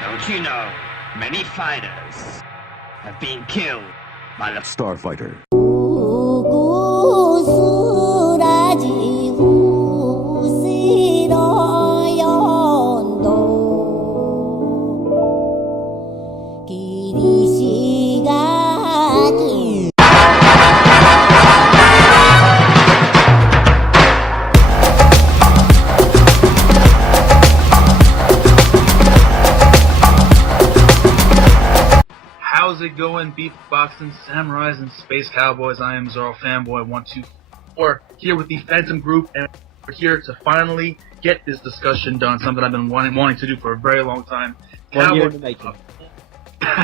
Don't you know, many fighters have been killed by the Starfighter. 'How's it going, beatboxing samurais and space cowboys? I am Zoro Fanboy 124 here with the Phantom Group, and we're here to finally get this discussion done. Something I've been wanting to do for a very long time. 1 year in the making.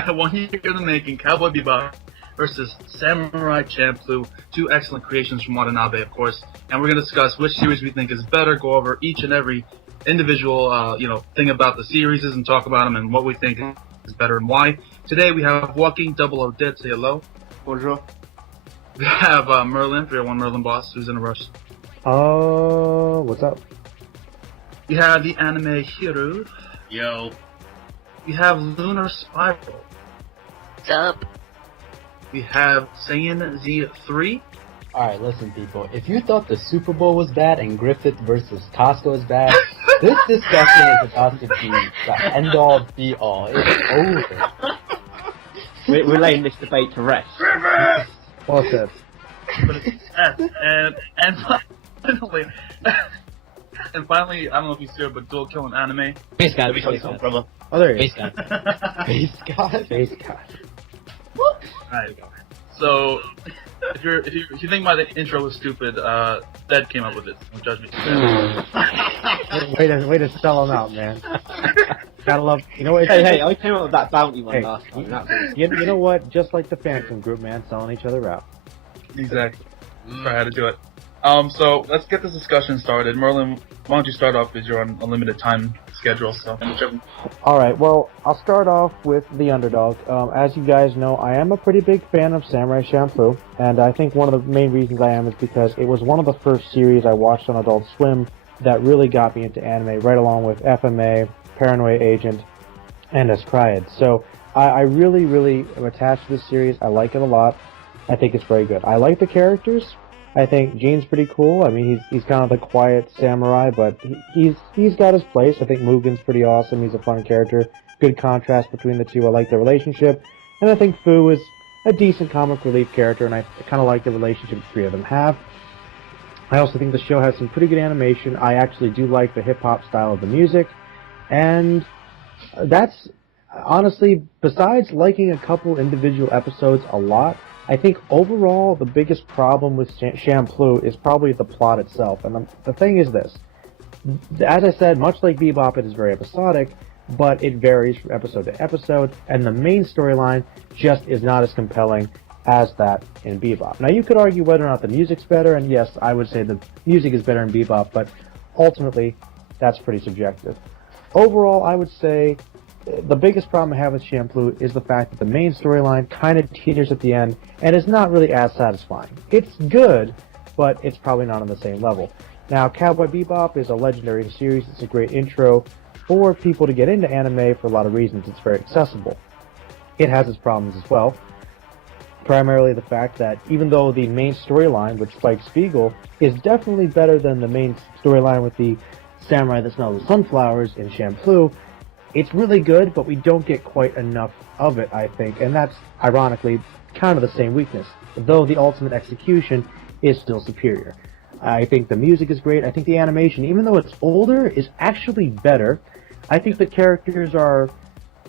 1 year in the making. Cowboy Bebop versus Samurai Champloo. Two excellent creations from Watanabe, of course. And we're going to discuss which series we think is better. Go over each and every individual, thing about the series and talk about them and what we think is better and why. Today we have Walking 00 Dead. Say hello. Bonjour. We have Merlin, 301 Merlin Boss, who's in a rush. What's up? We have the Anime Hero. Yo. We have Lunar Spiral. What's up? We have Saiyan Z3. Alright, listen people, if you thought the Super Bowl was bad and Griffith versus Costco is bad, this discussion is about to be the end-all, be-all. It's over. We're laying this debate to rest. What's this? But it's S. And finally, I don't know if you see it, but Dual Killing Anime. Base God. Brother. Oh, there he is. Base God. Base God? Base God. Alright, so if you think my intro was stupid, Dead came up with it. Don't judge me too bad. Way to sell him out, man. Gotta love, you know what? Hey, I came up with that bounty one last time. You know what? Just like the Phantom Group, man, selling each other out. Exactly. That's how to do it. So let's get this discussion started. Merlin, why don't you start off because you're on a limited time schedule, so whichever. Alright, well, I'll start off with the underdog. As you guys know, I am a pretty big fan of Samurai Champloo, and I think one of the main reasons I am is because it was one of the first series I watched on Adult Swim that really got me into anime, right along with FMA, Paranoia Agent, and Escriad. So I really, really am attached to this series. I like it a lot. I think it's very good. I like the characters. I think Gene's pretty cool. I mean, he's kind of the quiet samurai, but he's got his place. I think Mugen's pretty awesome. He's a fun character. Good contrast between the two. I like the relationship. And I think Fu is a decent comic relief character, and I kind of like the relationship the three of them have. I also think the show has some pretty good animation. I actually do like the hip-hop style of the music. And that's, honestly, besides liking a couple individual episodes a lot, I think overall the biggest problem with Champloo is probably the plot itself. And the thing is this. As I said, much like Bebop, it is very episodic, but it varies from episode to episode, and the main storyline just is not as compelling as that in Bebop. Now, you could argue whether or not the music's better, and yes, I would say the music is better in Bebop, but ultimately, that's pretty subjective. Overall, I would say the biggest problem I have with Champloo is the fact that the main storyline kind of teeters at the end and is not really as satisfying. It's good, but it's probably not on the same level. Now, Cowboy Bebop is a legendary series. It's a great intro for people to get into anime for a lot of reasons. It's very accessible. It has its problems as well. Primarily the fact that even though the main storyline with Spike Spiegel is definitely better than the main storyline with the samurai that smells the sunflowers in Champloo, it's really good, but we don't get quite enough of it, I think, and that's, ironically, kind of the same weakness, though the ultimate execution is still superior. I think the music is great. I think the animation, even though it's older, is actually better. I think the characters are,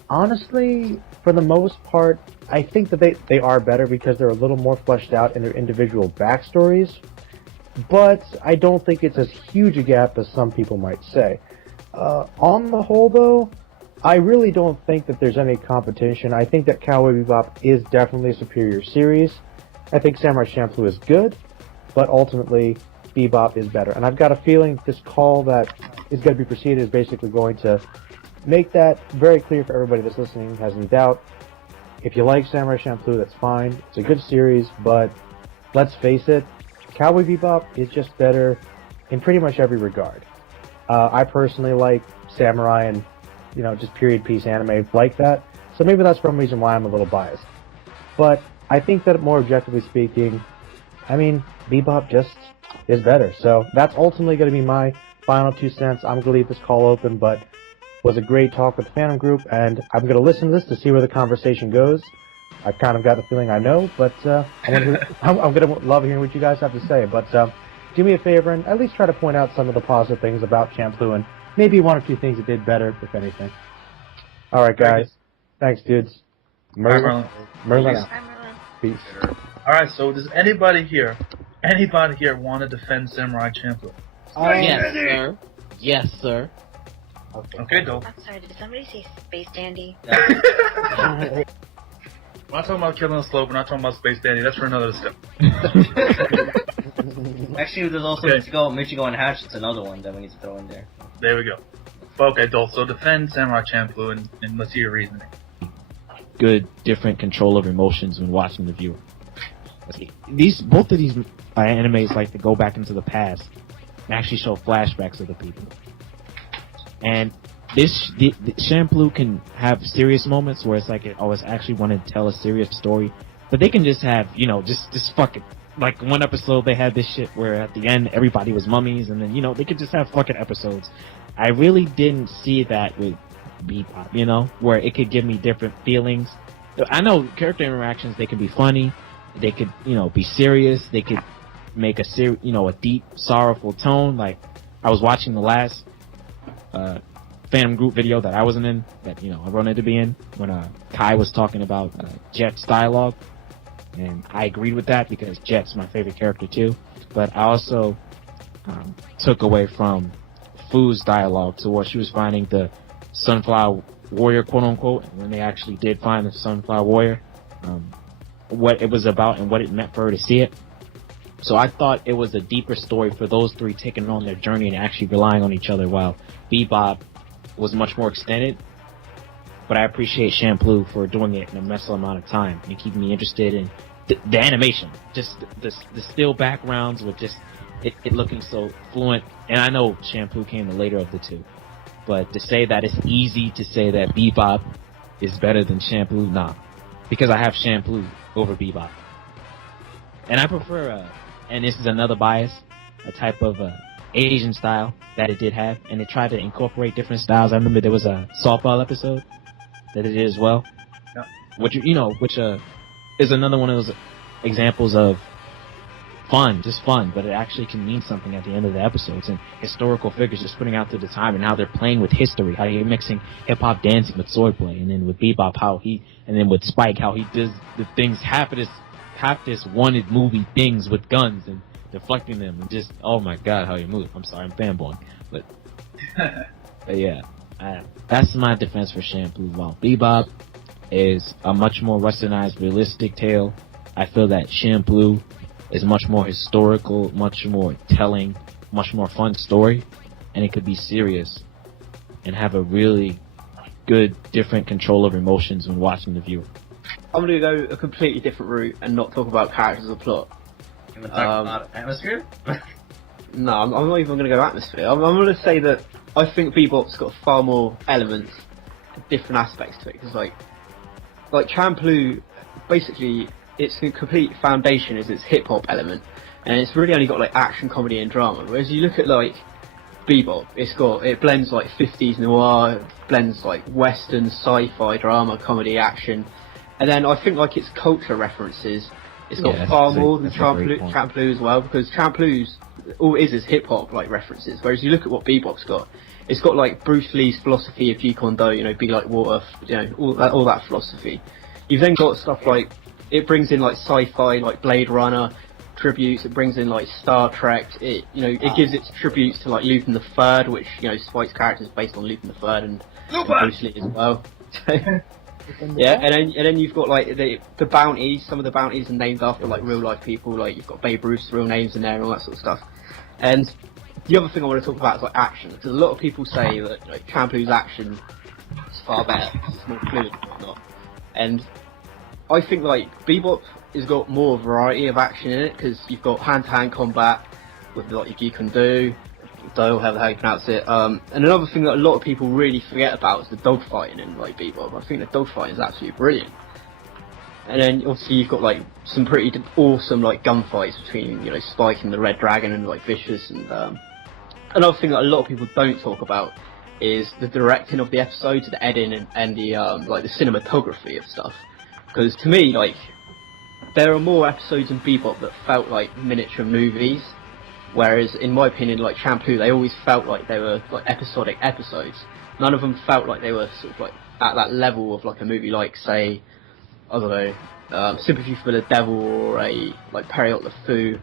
honestly, for the most part, I think that they are better because they're a little more fleshed out in their individual backstories, but I don't think it's as huge a gap as some people might say. On the whole, though, I really don't think that there's any competition. I think that Cowboy Bebop is definitely a superior series. I think Samurai Champloo is good, but ultimately, Bebop is better. And I've got a feeling this call that is going to be proceeded is basically going to make that very clear for everybody that's listening, has any doubt. If you like Samurai Champloo, that's fine. It's a good series, but let's face it, Cowboy Bebop is just better in pretty much every regard. I personally like Samurai and just period piece anime like that. So maybe that's one reason why I'm a little biased. But I think that more objectively speaking, I mean, Bebop just is better. So that's ultimately going to be my final 2 cents. I'm going to leave this call open, but it was a great talk with the Phantom Group, and I'm going to listen to this to see where the conversation goes. I kind of got the feeling I know, but I'm going to love hearing what you guys have to say. But do me a favor and at least try to point out some of the positive things about Champloo and maybe 1 or 2 things it did better, if anything. All right, guys. Thanks, dudes. Merlin out. Peace. All right, so does anybody here want to defend Samurai Champloo? Yes, sir. Yes, sir. Okay, Dole. I'm sorry, did somebody say Space Dandy? We're not talking about killing a slope. We're not talking about Space Dandy. That's for another step. Actually, there's also Michigo and Hatch. It's another one that we need to throw in there. There we go. Okay, Dole. So defend Samurai Champloo and let's hear your reasoning. Good, different control of emotions when watching the viewer. Both of these animes like to go back into the past and actually show flashbacks of the people. And the Champloo can have serious moments where it's like it's actually want to tell a serious story, but they can just have just fucking like one episode they had this shit where at the end everybody was mummies, and then they could just have fucking episodes. I really didn't see that with Bebop, where it could give me different feelings. I know character interactions, they can be funny, they could be serious, they could make a deep sorrowful tone. Like I was watching the last Phantom Group video that I wasn't in, that I wanted to be in, when Kai was talking about Jet's dialogue, and I agreed with that because Jet's my favorite character too. But I also took away from Fu's dialogue to where she was finding the Sunflower Warrior, quote unquote, and when they actually did find the Sunflower Warrior, what it was about and what it meant for her to see it. So I thought it was a deeper story for those three taking on their journey and actually relying on each other, while Bebop was much more extended. But I appreciate Champloo for doing it in a massive amount of time and keeping me interested in the animation, just the still backgrounds with just it looking so fluent. And I know Champloo came the later of the two, but to say that it's easy to say that Bebop is better than Champloo, nah, because I have Champloo over Bebop, and I prefer and this is another bias, a type of Asian style that it did have, and it tried to incorporate different styles. I remember there was a softball episode that it did as well, which is another one of those examples of just fun, but it actually can mean something at the end of the episodes, and historical figures just putting out to the time and how they're playing with history, how you're mixing hip-hop dancing with swordplay, and then with Bebop, and then with Spike, how he does the things, half this wanted movie things with guns and deflecting them, and just, oh my god, how you move. I'm sorry, I'm fanboying, but yeah, that's my defense for Champloo. While Bebop is a much more westernized, realistic tale, I feel that Champloo is much more historical, much more telling, much more fun story, and it could be serious and have a really good, different control of emotions when watching the viewer. I'm going to go a completely different route and not talk about characters or plot. You want to talk about atmosphere? No, I'm not even going to go atmosphere. I'm going to say that I think Bebop's got far more elements, different aspects to it, because like Champloo, basically its complete foundation is its hip hop element, and it's really only got like action, comedy, and drama. Whereas you look at like Bebop, it blends like 50s noir, blends like western, sci-fi, drama, comedy, action, and then I think like its culture references, it's got far more than Champloo as well, because Champloo's all it is hip hop like references. Whereas you look at what Bebop's got, it's got like Bruce Lee's philosophy of Jeet Kune Do, be like water, all that philosophy. You've then got stuff like, it brings in like sci-fi, like Blade Runner tributes. It brings in like Star Trek. It gives its tributes to like Lupin the Third, which Spike's character is based on Lupin the Third and Bruce Lee as well. Yeah, and then you've got like the bounties. Some of the bounties are named after like real life people. Like you've got Babe Ruth's real names in there and all that sort of stuff. And the other thing I want to talk about is like action, because a lot of people say that Champloo's action is far better because it's more fluid and whatnot. And I think like Bebop has got more variety of action in it, because you've got hand-to-hand combat with like your Jeet Kune Do, Doyle, however how you pronounce it. And another thing that a lot of people really forget about is the dogfighting in like Bebop. I think the dogfighting is absolutely brilliant. And then obviously you've got like some pretty awesome like gunfights between Spike and the Red Dragon and like Vicious. And another thing that a lot of people don't talk about is the directing of the episodes, the editing, and the like the cinematography of stuff. Because to me, like, there are more episodes in Bebop that felt like miniature movies, whereas in my opinion, like Champloo, they always felt like they were like episodic episodes. None of them felt like they were sort of like at that level of like a movie like, say, I don't know, Sympathy for the Devil or a like Periot Le Fou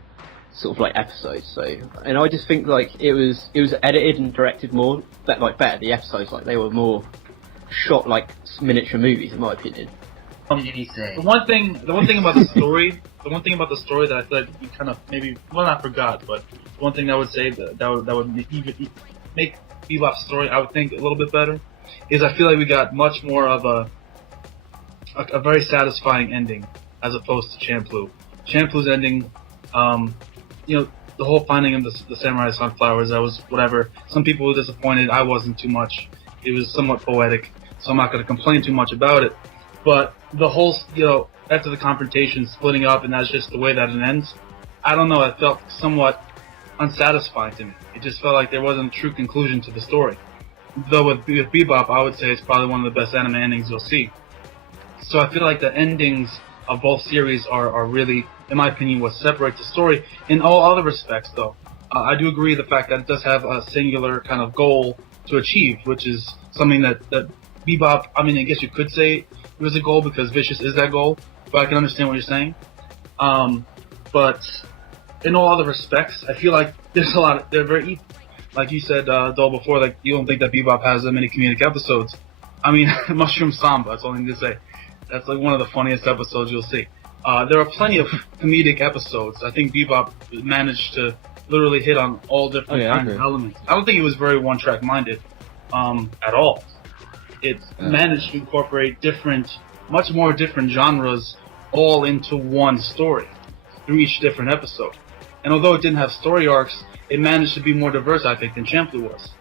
sort of like episodes. So, and I just think like it was edited and directed more, but like better. The episodes, like they were more shot like miniature movies, in my opinion. What did he say? The one thing about the story, that I feel like we kind of maybe, well, not forgot, but one thing I would say that would even make Bebop's story, I would think, a little bit better, is I feel like we got much more of a very satisfying ending as opposed to Champloo. Champloo's ending, the whole finding of the samurai sunflowers, that was whatever. Some people were disappointed. I wasn't too much. It was somewhat poetic, so I'm not going to complain too much about it. But the whole, after the confrontation, splitting up, and that's just the way that it ends, I don't know, it felt somewhat unsatisfying to me. It just felt like there wasn't a true conclusion to the story. Though with Bebop, I would say it's probably one of the best anime endings you'll see. So I feel like the endings of both series are really, in my opinion, what separates the story. In all other respects, though, I do agree with the fact that it does have a singular kind of goal to achieve, which is something that Bebop, I mean, I guess you could say it was a goal because Vicious is that goal, but I can understand what you're saying. But in all other respects, I feel like there's a lot, they're very, like you said, Dole, before, like, you don't think that Bebop has that many comedic episodes. I mean, Mushroom Samba, that's all I need to say. That's like one of the funniest episodes you'll see. There are plenty of comedic episodes. I think Bebop managed to literally hit on all different kinds of elements. I don't think it was very one-track minded at all. It managed to incorporate much more different genres all into one story through each different episode. And although it didn't have story arcs, it managed to be more diverse, I think, than Champloo was.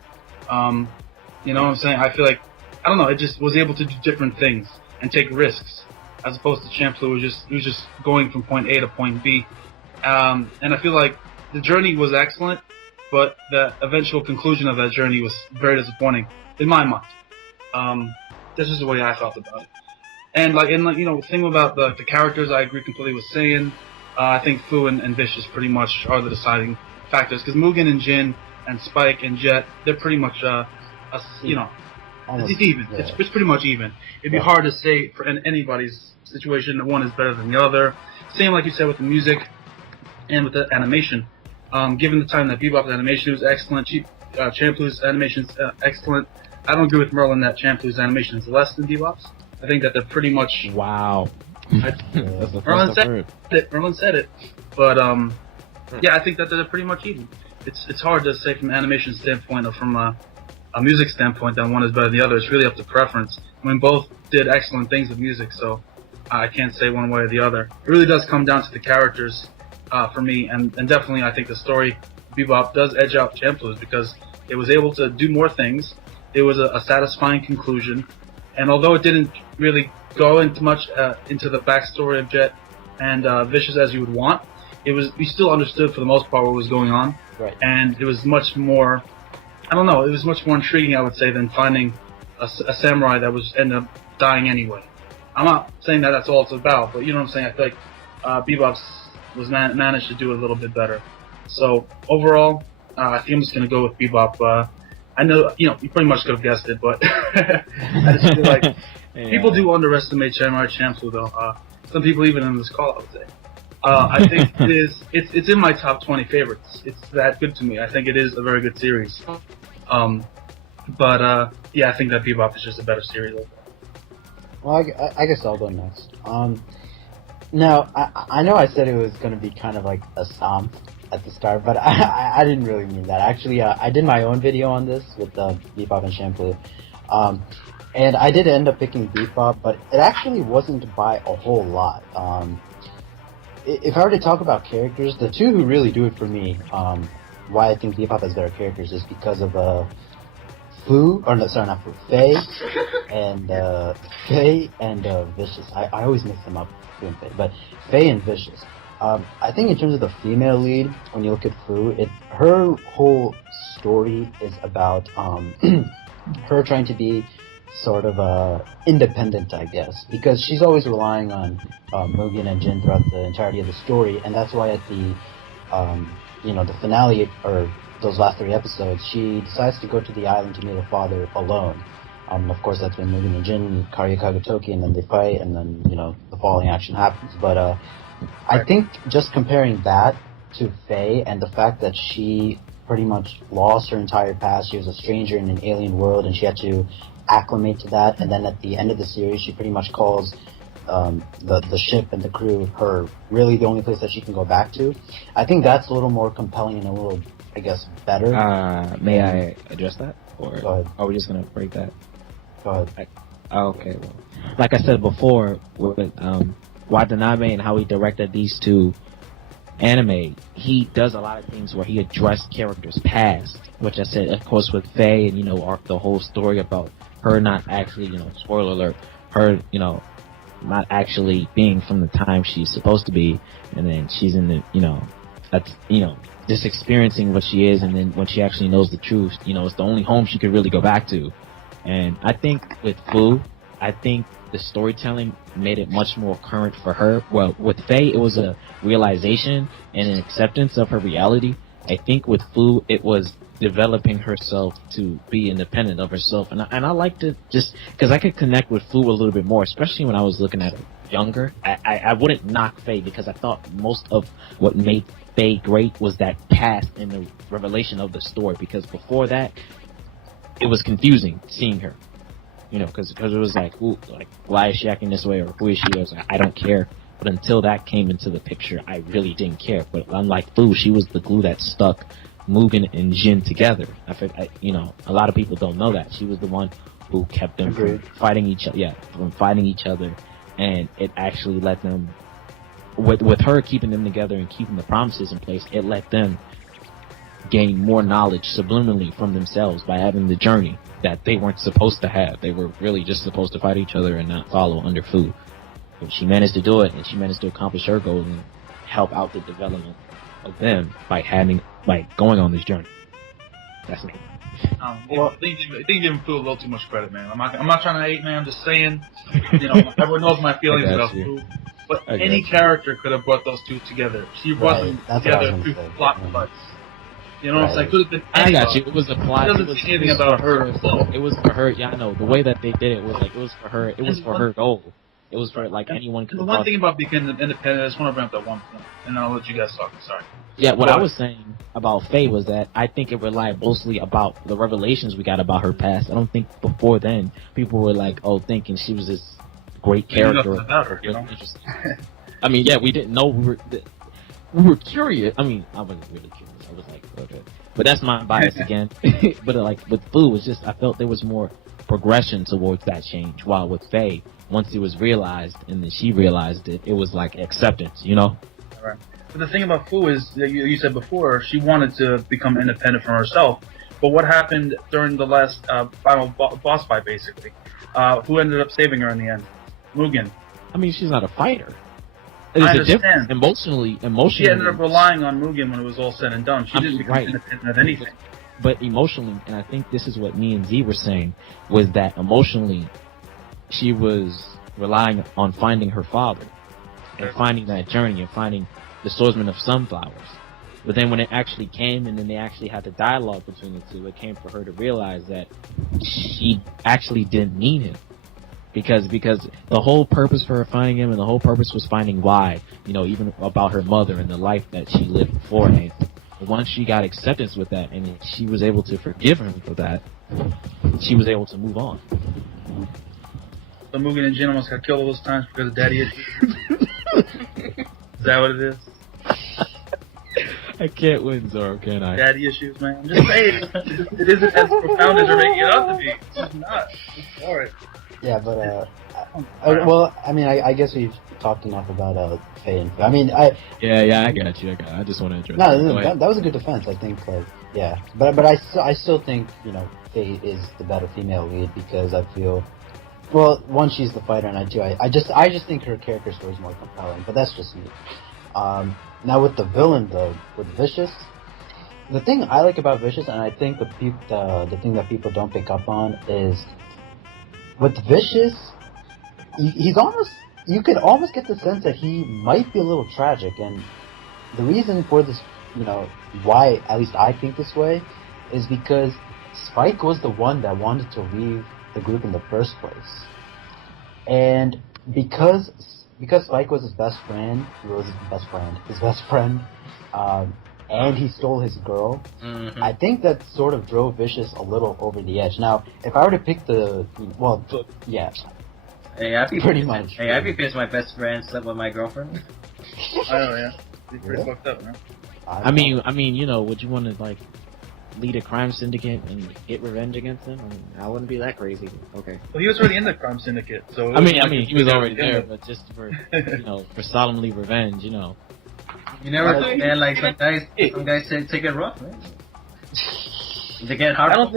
You know what I'm saying? I feel like, I don't know, it just was able to do different things and take risks, as opposed to Champloo, it was just going from point A to point B. And I feel like the journey was excellent, but the eventual conclusion of that journey was very disappointing, in my mind. This is the way I felt about it. And the thing about the characters, I agree completely with saying. I think Fu and Vicious pretty much are the deciding factors, because Mugen and Jin and Spike and Jet, they're pretty much it's even. Yeah. It's pretty much even. It'd be hard to say for anybody's situation that one is better than the other. Same like you said with the music and with the animation. Given the time that Bebop's animation was excellent, Champloo's animation is excellent. I don't agree with Merlin that Champloo's animation is less than Bebop's. I think that they're pretty much... Wow. Merlin said it. But, yeah, I think that they're pretty much even. It's hard to say from an animation standpoint or from a music standpoint that one is better than the other. It's really up to preference. I mean, both did excellent things with music, so I can't say one way or the other. It really does come down to the characters for me, and definitely I think the story Bebop does edge out Champloo's because it was able to do more things. It was a satisfying conclusion, and although it didn't really go into much into the backstory of Jet and Vicious as you would want, we still understood for the most part what was going on, right. And it was much more, I don't know, it was much more intriguing, I would say, than finding a samurai that was ended up dying anyway. I'm not saying that that's all it's about, but you know what I'm saying. I feel like Bebop's was managed to do it a little bit better. So overall, I think I'm just gonna go with Bebop. I know, you pretty much could have guessed it, but I just feel like people do underestimate Samurai Champloo, though. Some people even in this call, I would say. I think it's in my top 20 favorites. It's that good to me. I think it is a very good series. But yeah, I think that Bebop is just a better series overall. Well, I guess I'll go next. Now, I know I said it was going to be kind of like a stomp at the start, but I didn't really mean that. Actually, I did my own video on this with Bebop and Champloo. And I did end up picking Bebop, but it actually wasn't by a whole lot. If I were to talk about characters, the two who really do it for me, why I think Bebop has better characters is because of Fu, or no, sorry, not Fu, Faye, and Vicious. I always mix them up, Fu and Faye, but Faye and Vicious. I think in terms of the female lead, when you look at Fu, her whole story is about her trying to be sort of independent, I guess, because she's always relying on Mugen and Jin throughout the entirety of the story, and that's why at the the finale, or those last 3 episodes, she decides to go to the island to meet her father alone. Of course, that's when Mugen and Jin carry Kagetoki, and then they fight, and then the falling action happens. But I think just comparing that to Faye and the fact that she pretty much lost her entire past, she was a stranger in an alien world, and she had to acclimate to that, and then at the end of the series, she pretty much calls the ship and the crew really the only place that she can go back to. I think that's a little more compelling and a little, I guess, better. May I address that? Or go ahead. Are we just going to break that? Go ahead. Okay, well, like I said before, with Watanabe and how he directed these 2 anime, he does a lot of things where he addressed characters' past, which I said, of course, with Faye and, the whole story about her not actually, spoiler alert, her, not actually being from the time she's supposed to be, and then she's in the, just experiencing what she is, and then when she actually knows the truth, it's the only home she could really go back to. And I think with Fu, I think the storytelling made it much more current for her. Well, with Faye, it was a realization and an acceptance of her reality. I think with Fu, it was developing herself to be independent of herself. And I like to just, because I could connect with Fu a little bit more, especially when I was looking at her younger. I wouldn't knock Faye, because I thought most of what made Faye great was that past and the revelation of the story, because before that, it was confusing seeing her. Because it was like, ooh, like, why is she acting this way, or who is she? I was like, I don't care. But until that came into the picture, I really didn't care. But unlike Fu, she was the glue that stuck Mugen and Jin together. A lot of people don't know that. She was the one who kept them from fighting each other. Yeah, from fighting each other. And it actually let them, with her keeping them together and keeping the promises in place, it let them gain more knowledge subliminally from themselves by having the journey that they weren't supposed to have. They were really just supposed to fight each other and not follow under Fu. But she managed to do it, and she managed to accomplish her goal and help out the development of them by going on this journey. That's me. I think you're giving Fu a little too much credit, man. I'm not trying to hate, man. I'm just saying, everyone knows my feelings about Fu. But any character could have brought those 2 together. She brought them together through plot device. You know what I'm saying? Could have been I got you. It was a plot. It doesn't say anything about her. It was for her. Yeah, I know. The way that they did it was like, it was for her. It was for her goal. It was for, like, anyone could. The one thing about becoming independent, I just want to bring up that one point, and I'll let you guys talk. Sorry. Yeah, what I was saying about Faye was that I think it relied mostly about the revelations we got about her past. I don't think before then people were like, thinking she was this great character. About her, interesting. I mean, yeah, we didn't know. We were curious. I mean, I wasn't really curious. I was like, okay. But that's my bias again. But like with Fu, it was just, I felt there was more progression towards that change. While with Faye, once it was realized and then she realized it, it was like acceptance, Right. But the thing about Fu is, you said before, she wanted to become independent from herself. But what happened during the last final boss fight, basically? Who ended up saving her in the end? Mugen. I mean, she's not a fighter. I understand. Emotionally. She ended up relying on Mugen when it was all said and done. She didn't become independent of anything. But emotionally, and I think this is what me and Z were saying, was that emotionally, she was relying on finding her father and finding that journey and finding the swordsman of sunflowers. But then when it actually came and then they actually had the dialogue between the 2, it came for her to realize that she actually didn't need him. Because the whole purpose for her finding him and the whole purpose was finding why, even about her mother and the life that she lived beforehand. Once she got acceptance with that and she was able to forgive him for that, she was able to move on. So Mugen and Jin almost got killed all those times because of daddy issues? Is that what it is? I can't win, Zoro, can I? Daddy issues, man. I'm just saying. It isn't as profound as you're making it out to be. It's just not. It's alright. Yeah, but Well, I mean, I guess we've talked enough about Faye and I mean, Yeah, I got you. I just want to address that was a good defense. I think, like, yeah, but I still think, you know, Faye is the better female lead because I feel, well, one, she's the fighter, and I just think her character story is more compelling. But that's just me. Now with the villain though, with Vicious, the thing I like about Vicious, and I think the thing that people don't pick up on is with Vicious, he's almost, you could almost get the sense that he might be a little tragic, and the reason for this, you know, why at least I think this way, is because Spike was the one that wanted to leave the group in the first place, and because Spike was his best friend, and he stole his girl, I think that sort of drove Vicious a little over the edge. Now, if I were to pick yeah. Hey, I'd be pretty much. Hey, I'd be pissed my best friend slept with my girlfriend. I know, yeah. It's pretty fucked up, man. I mean, you know, would you want to like lead a crime syndicate and get revenge against them? I mean, I wouldn't be that crazy. Okay. Well, he was already in the crime syndicate, so. I mean, he was already there, but just for, you know, for solemnly revenge, you know. You never think, man. Like some guys said, take it rough, man. To get hard. I don't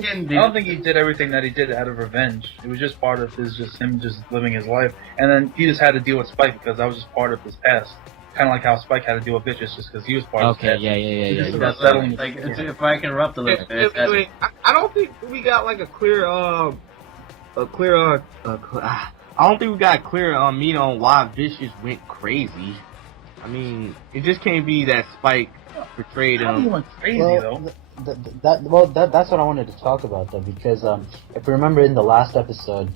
think he did everything that he did out of revenge. It was just part of him just living his life, and then he just had to deal with Spike because that was just part of his past. Kind of like how Spike had to deal with Vicious just because he was part of his past. Yeah. That's settling. Like, if I can erupt a little bit. Wait, I don't think we got like a clear I don't think we got clear meat on why Vicious went crazy. I mean, it just can't be that Spike portrayed him. He went crazy though. That's what I wanted to talk about though, because if you remember in the last episode,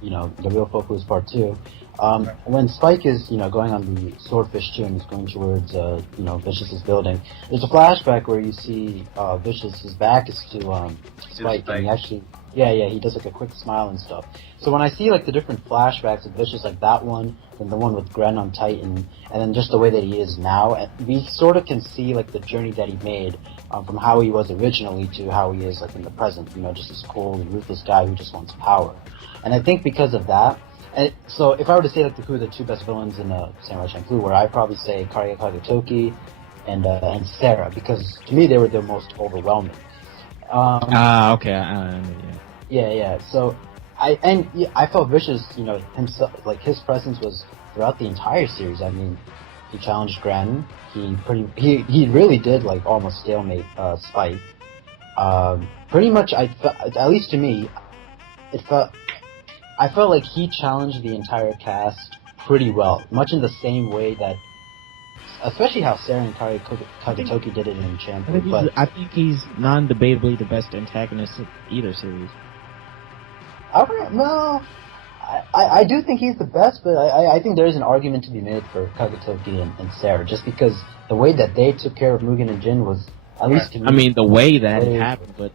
you know, The Real Focus Part 2, when Spike is, you know, going on the Swordfish 2 and he's going towards, you know, Vicious's building, there's a flashback where you see Vicious's back is to Spike, and he actually, he does like a quick smile and stuff. So when I see like the different flashbacks of Vicious, like that one, and the one with Gren on Titan, and then just the way that he is now, we sort of can see like the journey that he made from how he was originally to how he is like in the present, you know, just this cold and ruthless guy who just wants power. And I think because of that, so if I were to say like who are the two best villains in Samurai Champloo, where I'd probably say Karya Kagetoki and Sarah, because to me they were the most overwhelming. Okay. Yeah. So I felt Vicious, you know, himself, like his presence was throughout the entire series. I mean, he challenged Gren. He really did like almost stalemate Spike. Pretty much, at least to me, I felt like he challenged the entire cast pretty well, much in the same way that, especially how Sarah and Karya Kagetoki did it in Champloo. I think he's non-debatably the best antagonist of either series. No, I do think he's the best, but I think there is an argument to be made for Kagetoki and Sarah, just because the way that they took care of Mugen and Jin was, at least to me... I mean, the way that it happened, but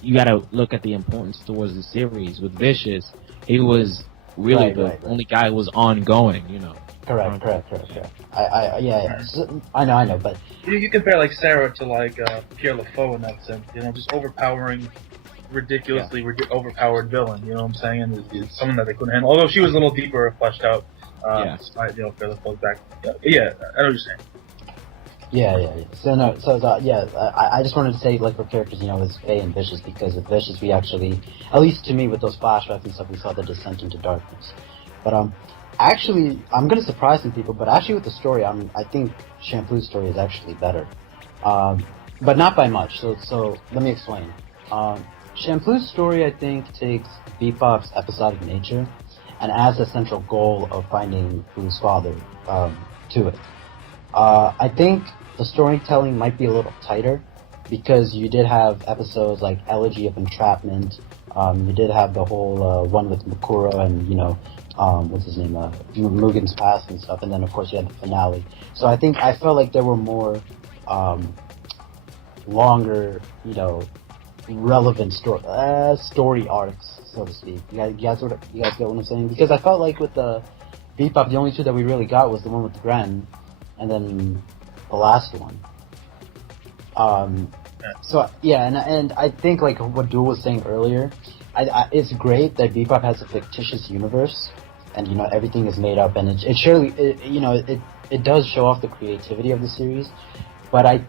you gotta look at the importance towards the series. With Vicious, he was really the only guy who was ongoing, you know. Correct. So, I know, but... You compare, like, Sarah to, like, Pierre LaFaux in that sense, you know, just overpowering... ridiculously overpowered villain, you know what I'm saying? And it's someone that they couldn't handle. Although she was a little deeper fleshed out, despite, you know, Fairly Close back. I know what you're saying. Yeah. I just wanted to say, like, for characters, you know, with Faye and Vicious, because with Vicious, we actually, at least to me, with those flashbacks and stuff, we saw the descent into darkness. But, actually, I'm gonna surprise some people, but actually with the story, I think Champloo's story is actually better. But not by much, so let me explain. Champloo's story, I think, takes Bebop's episodic nature and adds a central goal of finding Fu's father to it. I think the storytelling might be a little tighter because you did have episodes like Elegy of Entrapment, you did have the whole one with Makura and, you know, what's his name, Mugen's past and stuff, and then of course you had the finale. So I felt like there were more longer, you know, relevant story arcs, so to speak. You guys get what I'm saying? Because I felt like with the Bebop, the only two that we really got was the one with Gren, and then the last one. So yeah, and I think like what Duel was saying earlier, it's great that Bebop has a fictitious universe, and you know everything is made up, and it surely, it does show off the creativity of the series. But I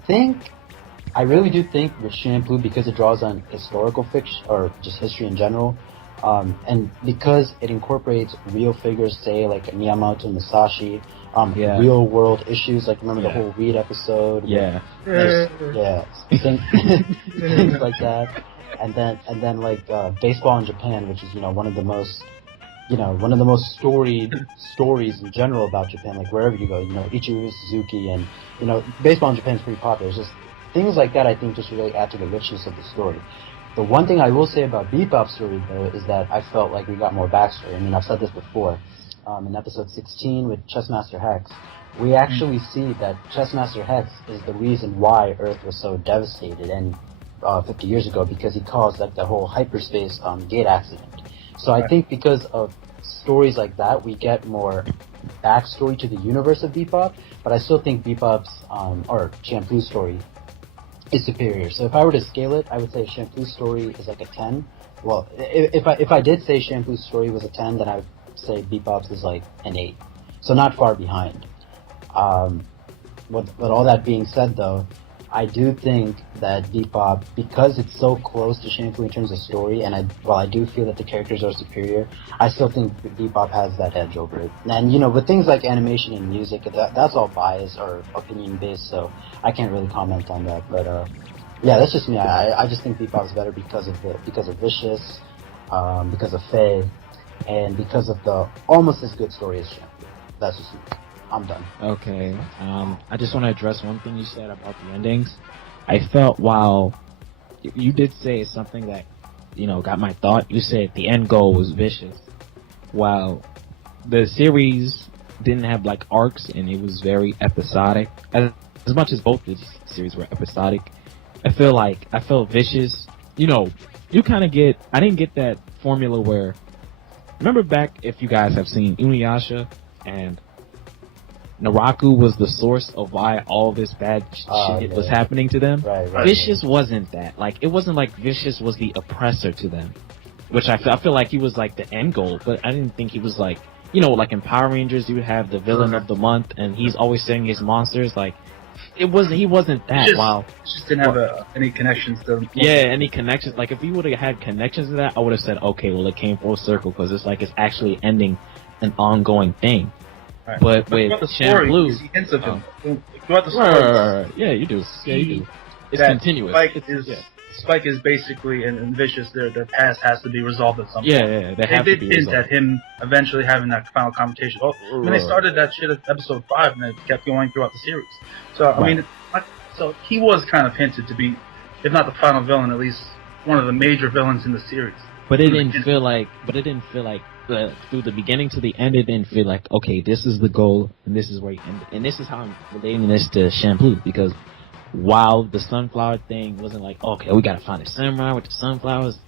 really do think with Champloo, because it draws on historical fiction or just history in general, and because it incorporates real figures, say like Miyamoto Musashi, real world issues, like remember the whole Reed episode? Yeah. Things like that. And then like baseball in Japan, which is one of the most storied stories in general about Japan. Like wherever you go, Ichiro Suzuki, and baseball in Japan is pretty popular. It's just things like that. I think just really add to the richness of the story. The one thing I will say about Bebop's story though is that I felt like we got more backstory. I mean, I've said this before. In episode 16 with Chessmaster Hex, we actually see that Chessmaster Hex is the reason why Earth was so devastated and 50 years ago, because he caused like the whole hyperspace gate accident. So I think because of stories like that, we get more backstory to the universe of Bebop, but I still think Bebop's or Champloo's story is superior. So if I were to scale it, I would say Champloo's story is like a 10. Well, if I did say Champloo's story was a 10, then I would say Bebop's is like an 8. So not far behind. With all that being said though, I do think that Bebop, because it's so close to Champloo in terms of story, and while I do feel that the characters are superior, I still think Bebop has that edge over it. And with things like animation and music, that's all bias or opinion based, so I can't really comment on that. But yeah, that's just me. I just think Bebop is better because of Vicious, because of Faye, and because of the almost as good story as Champloo. That's just me. I'm done. Okay. I just want to address one thing you said about the endings. I felt while you did say something that, got my thought. You said the end goal was Vicious. While the series didn't have like arcs and it was very episodic, as much as both the series were episodic, I felt Vicious, you kind of get, I didn't get that formula where, remember back, if you guys have seen Inuyasha and Naraku was the source of why all this bad shit was happening to them. Right. Vicious wasn't that. Like, it wasn't like Vicious was the oppressor to them. Which I feel like he was like the end goal, but I didn't think he was like, like in Power Rangers, you have the villain of the month, and he's always saying his monsters. Like, he wasn't that. Just didn't have any connections to them. Yeah, any connections. Like, if he would have had connections to that, I would have said, okay, well, it came full circle, because it's like it's actually ending an ongoing thing. Right. But with Champloo, you see hints of him throughout the story. Yeah, you do. Yeah, you do. It's continuous. Spike is basically and Vicious. Their past has to be resolved at some point. Yeah, they have to be hint resolved. at him eventually having that final confrontation. When they started that shit at episode 5, and it kept going throughout the series. So I mean, so he was kind of hinted to be, if not the final villain, at least one of the major villains in the series. But it didn't feel like. Through the beginning to the end, it didn't feel like, okay, this is the goal, and this is where you end it. And this is how I'm relating this to Champloo, because while the sunflower thing wasn't like, okay, we gotta find a samurai with the sunflowers,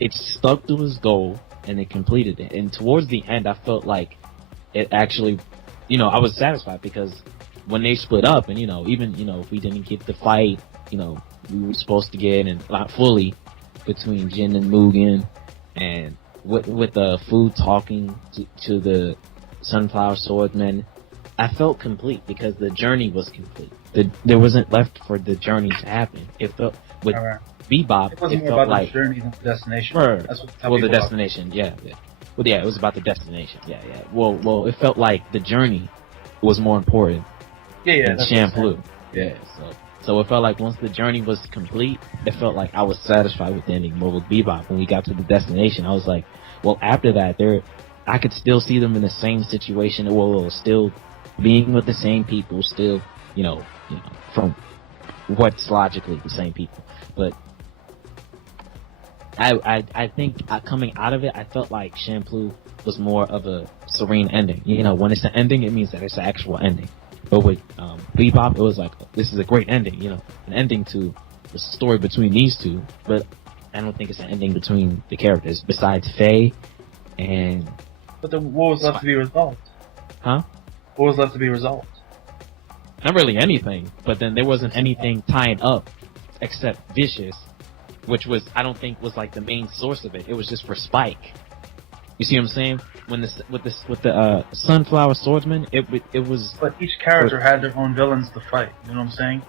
it stuck to his goal, and it completed it. And towards the end, I felt like it actually, I was satisfied, because when they split up, and, even, if we didn't get the fight, we were supposed to get, and not fully, between Jin and Mugen, and with the food talking to the sunflower swordsman, I felt complete, because the journey was complete. There wasn't left for the journey to happen. It felt with Bebop, it wasn't it more felt about like the journey than the destination. That's what the destination. Yeah. Well, yeah, it was about the destination. Yeah. Well, it felt like the journey was more important than Champloo. Yeah. So it felt like once the journey was complete, it felt like I was satisfied with the ending. But with Bebop, when we got to the destination, I was like, well, after that, I could still see them in the same situation. Well, still being with the same people, still, from what's logically the same people. But I think coming out of it, I felt like Champloo was more of a serene ending. When it's an ending, it means that it's an actual ending. But with Bebop, it was like, this is a great ending, an ending to the story between these two. But I don't think it's an ending between the characters, besides Faye and... But what was left to be resolved? Huh? What was left to be resolved? Not really anything, but then there wasn't anything tying up except Vicious which was I don't think was like the main source of it. It was just for Spike. You see what I'm saying? When with the Sunflower Swordsman, it was. But each character had their own villains to fight. You know what I'm saying?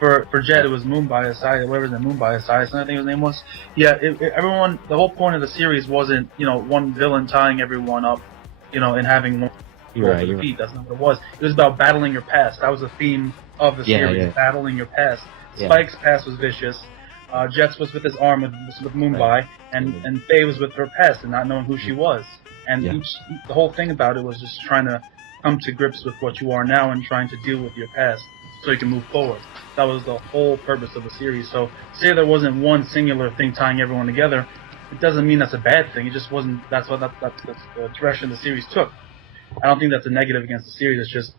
For Jet, it was Moon by his side. Whatever the Moon by his side, I think his name was. Yeah, everyone. The whole point of the series wasn't one villain tying everyone up, and having one You're defeat. right. That's not what it was. It was about battling your past. That was the theme of the series: battling your past. Yeah. Spike's past was vicious. Jet's was with his arm with Moonbai, and Faye was with her past and not knowing who she was. And the whole thing about it was just trying to come to grips with what you are now and trying to deal with your past so you can move forward. That was the whole purpose of the series. So say there wasn't one singular thing tying everyone together, it doesn't mean that's a bad thing. It just wasn't. That's the direction the series took. I don't think that's a negative against the series. It's just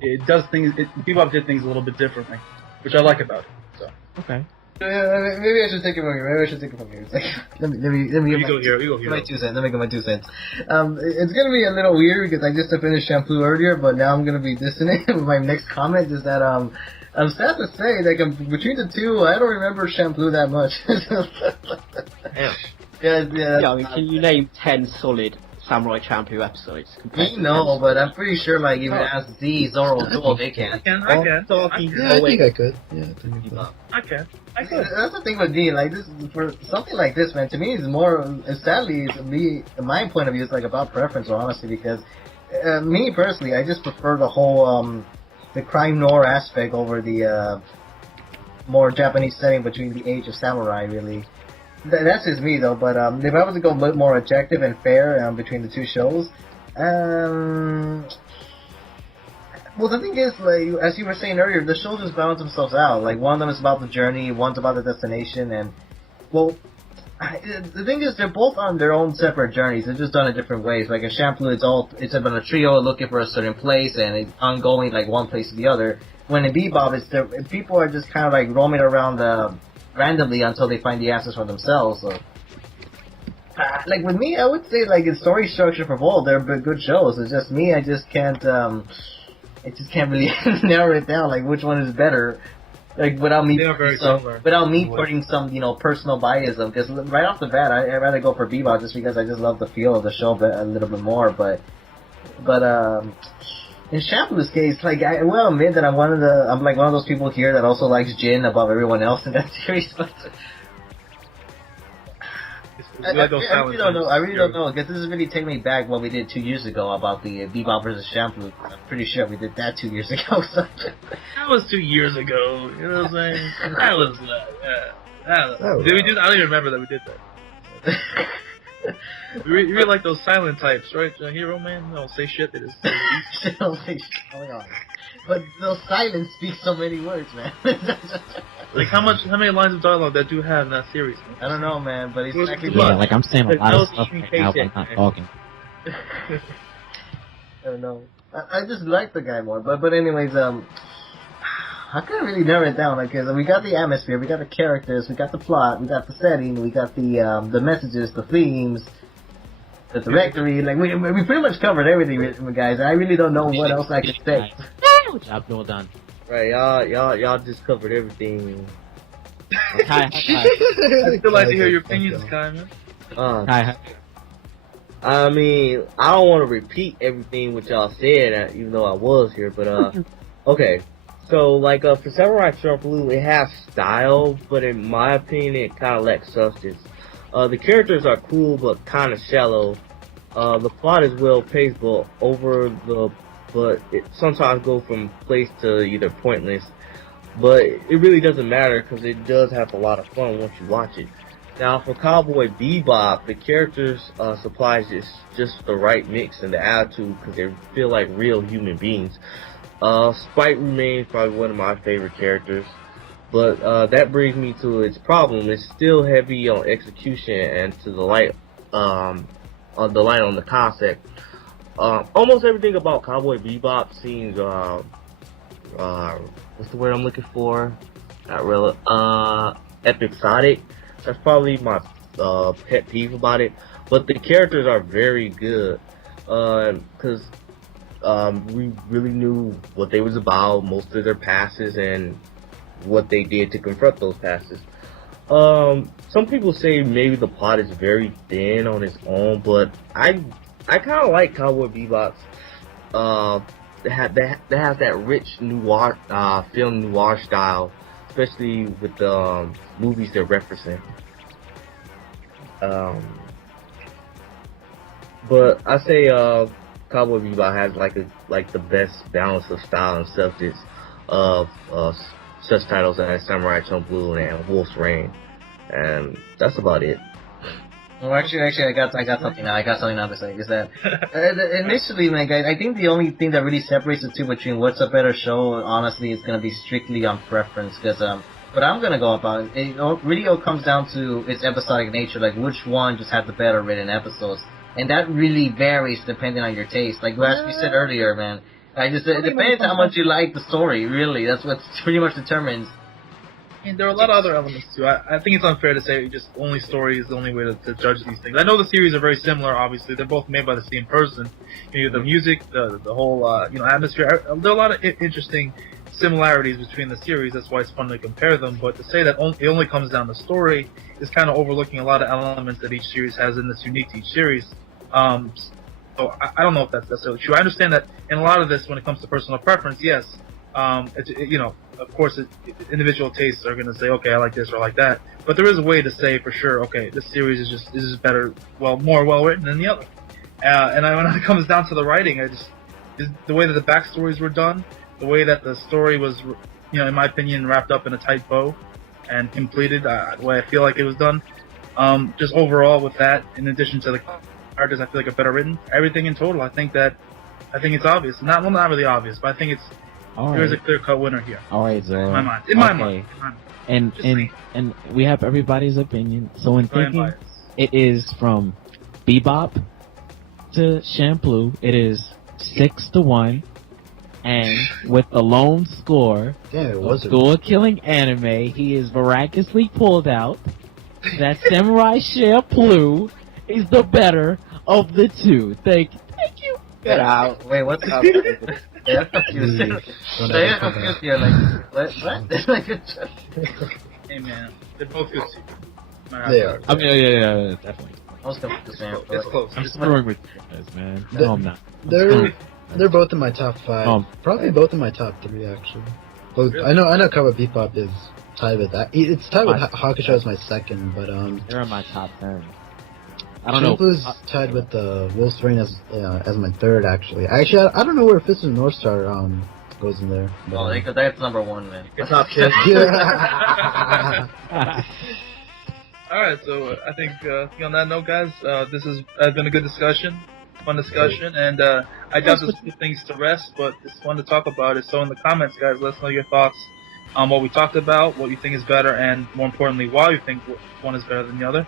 it does things. Bebop did things a little bit differently, which I like about it. So Okay. Maybe I should take it from here. It's like, let me You go here. my 2 cents. Let me get my 2 cents. It's gonna be a little weird because I just finished Champloo earlier, but now I'm gonna be dissing it. My next comment is that I'm sad to say that between the two, I don't remember Champloo that much. Yeah. I mean, can you name 10 solid Samurai Champloo episodes? No, but I'm pretty sure, like, even ask Z, Zoro, Duo, they can. I can. I think I could. Yeah, I can. That's the thing with D, like, this, for something like this, man, to me, it's more, sadly, my point of view, is like about preference, honestly, because, me personally, I just prefer the whole, the crime noir aspect over the, more Japanese setting between the age of samurai, really. That's just me, though, but, if I was to go a bit more objective and fair, between the two shows, well, the thing is, like, as you were saying earlier, the shows just balance themselves out. Like, one of them is about the journey, one's about the destination, and, well, the thing is, they're both on their own separate journeys. They're just done in different ways. Like, in Champloo, it's about a trio looking for a certain place, and it's ongoing, like, one place to the other. When in Bebop, people are just kind of, like, roaming around, randomly until they find the answers for themselves, so. Like, with me, I would say, like, in story structure for both, they're good shows. It's just me, I just can't really narrow it down, like, which one is better. Like, without me putting some, personal bias of, because right off the bat, I'd rather go for Bebop just because I just love the feel of the show a little bit more, but in Champloo's case, like, I will admit that I'm like one of those people here that also likes Jin above everyone else in that series, but I really don't know, because this is really taking me back what we did 2 years ago about the Bebop versus Champloo. I'm pretty sure we did that 2 years ago, so. That was 2 years ago, you know what I'm saying? That was, did we do that? I don't even remember that we did that. You really like those silent types, right, Hero Man? They don't say shit, they just say They don't say shit. Oh my god. But those silence speak so many words, man. Like, how many lines of dialogue that you have in that series? Man? I don't know, man, but it's actually like I'm saying a lot of stuff right now, but I'm not talking. I don't know. I just like the guy more, but anyways, I couldn't really narrow it down, like, cause we got the atmosphere, we got the characters, we got the plot, we got the setting, we got the messages, the themes, the directory, like, we pretty much covered everything, guys, and I really don't know what else I could say. Job well done. Right, y'all just covered everything. I'd still like to hear your opinions, Kai, man. I mean, I don't want to repeat everything what y'all said, even though I was here, but, okay. So, like, for Samurai Champloo, it has style, but in my opinion, it kind of lacks substance. The characters are cool, but kind of shallow. The plot is well paced, but it sometimes goes from place to either pointless. But it really doesn't matter, because it does have a lot of fun once you watch it. Now, for Cowboy Bebop, the characters supplies just the right mix and the attitude, because they feel like real human beings. Spike remains probably one of my favorite characters, but that brings me to its problem. It's still heavy on execution and to the light on the concept. Almost everything about Cowboy Bebop seems what's the word I'm looking for? Not really. Episodic. That's probably my pet peeve about it. But the characters are very good, because we really knew what they was about, most of their passes, and what they did to confront those passes. Some people say maybe the plot is very thin on its own, but I kind of like Cowboy Bebop's. They have that rich noir, film noir style, especially with the movies they're referencing. But I say Cowboy Bebop has like the best balance of style and substance of such titles as Samurai Champloo and Wolf's Rain, and that's about it. Well, actually, I got something now. I got something now to say. Is that initially, man, guys, I think the only thing that really separates the two between what's a better show, honestly, is gonna be strictly on preference. Because what I'm gonna go about it really all comes down to its episodic nature, like which one just had the better written episodes, and that really varies depending on your taste. Like as we said earlier, man, it depends how much you like the story. Really, that's what pretty much determines. And there are a lot of other elements too. I think it's unfair to say just only story is the only way to judge these things. I know the series are very similar. Obviously, they're both made by the same person. You know, the music, the whole atmosphere. There are a lot of interesting similarities between the series. That's why it's fun to compare them. But to say that it only comes down to story is kind of overlooking a lot of elements that each series has and that's unique to each series. So I don't know if that's necessarily true. I understand that in a lot of this, when it comes to personal preference, yes. Of course, individual tastes are going to say, okay, I like this or I like that. But there is a way to say for sure, okay, this series is better, more well written than the other. When it comes down to the writing, is the way that the backstories were done, the way that the story was, in my opinion, wrapped up in a tight bow and completed, the way I feel like it was done. Just overall with that, in addition to the characters, I feel like are better written. Everything in total, I think it's obvious. Not really obvious, but I think there's a clear-cut winner here. All right, Zoro. In my mind. And we have everybody's opinion. So in thinking, it is from Bebop to Champloo. It is 6-1, and with the lone score of School-Killing Anime, he is miraculously pulled out that Samurai Champloo is the better of the two. Thank you. Get out. Wait, what's up? Yeah, confused. You're like, what? Hey man, they're both good too. They are. I mean, yeah, definitely. I was confused, man. It's close. I'm screwing with you guys, man. No, I'm not. They're both in my top 5. Probably both in my top 3, actually. Both. Really? I know Cowboy Bebop is tied with that. It's tied with Hakusho as my second, but they're in my top 10. I don't know. Champloo's tied with the Wolf's Rain as my third, actually. I don't know where Fist of the North Star goes in there. Well, that's number 1, man. It's top 10. Alright, so I think on that note, guys, this has been a good discussion, fun discussion, and I doubt this put things to rest, but it's fun to talk about it. So in the comments, guys, let us know your thoughts on what we talked about, what you think is better, and more importantly, why you think one is better than the other.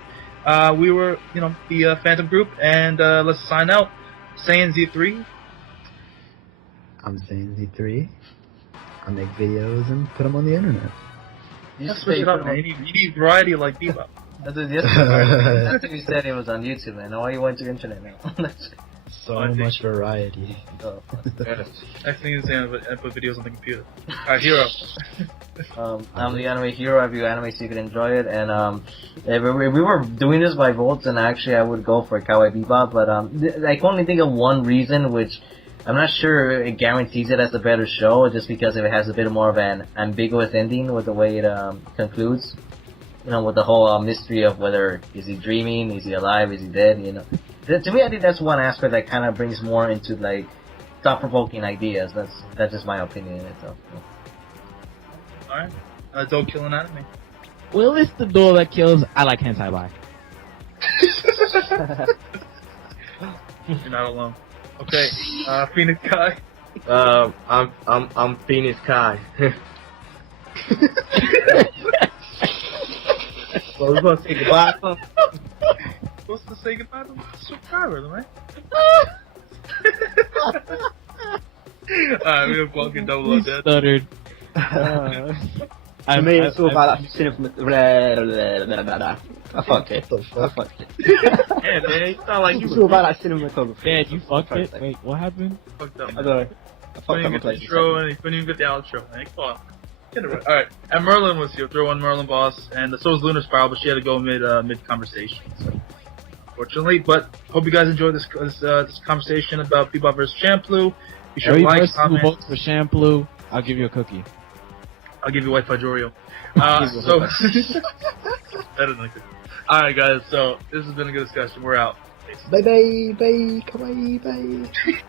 We were, the Phantom Group, and let's sign out. Saiyan Z3. I'm Saiyan Z3. I make videos and put them on the internet. You switch it up, man. You need variety like Bebop. That's what you said it was on YouTube, man. Why you went to the internet now? So much variety. Next thing is I put videos on the computer. Alright, Hero. I'm the Anime Hero. I review anime so you can enjoy it. And if we were doing this by votes, and actually I would go for Cowboy Bebop. But I can only think of one reason, which I'm not sure it guarantees it as a better show, just because it has a bit more of an ambiguous ending with the way it concludes. With the whole mystery of whether is he dreaming, is he alive, is he dead, To me, I think that's one aspect that kind of brings more into, like, thought-provoking ideas. That's just my opinion in it, so. Alright. Don't kill an anime. Well, it's the door that kills. I like hentai bye. You're not alone. Okay, Phoenix Kai. I'm Phoenix Kai. So we're gonna say goodbye. Supposed to say goodbye to subscribers, right? Alright, we have Vulcan Double O Dead. Stuttered. I mean, it's all about that cinema. I fucked it. Yeah, man, you sound like you It's all about that cinematography. Dad, you fucked it? Wait, what happened? Fucked up. I don't know. I Couldn't fucked even up get the intro and he couldn't even get the outro. Like, fuck. Get it right. All right, and Merlin was here. Throw in Merlin, boss, and so was Lunar Spiral, but she had to go mid conversation. So, unfortunately, but hope you guys enjoyed this conversation about Bebop versus Champloo. Be sure to like, comment. Who votes for Champloo, I'll give you a cookie. I'll give you white fudge Oreo. So better than a cookie. All right, guys. So this has been a good discussion. We're out. Bye bye bye kawaii bye.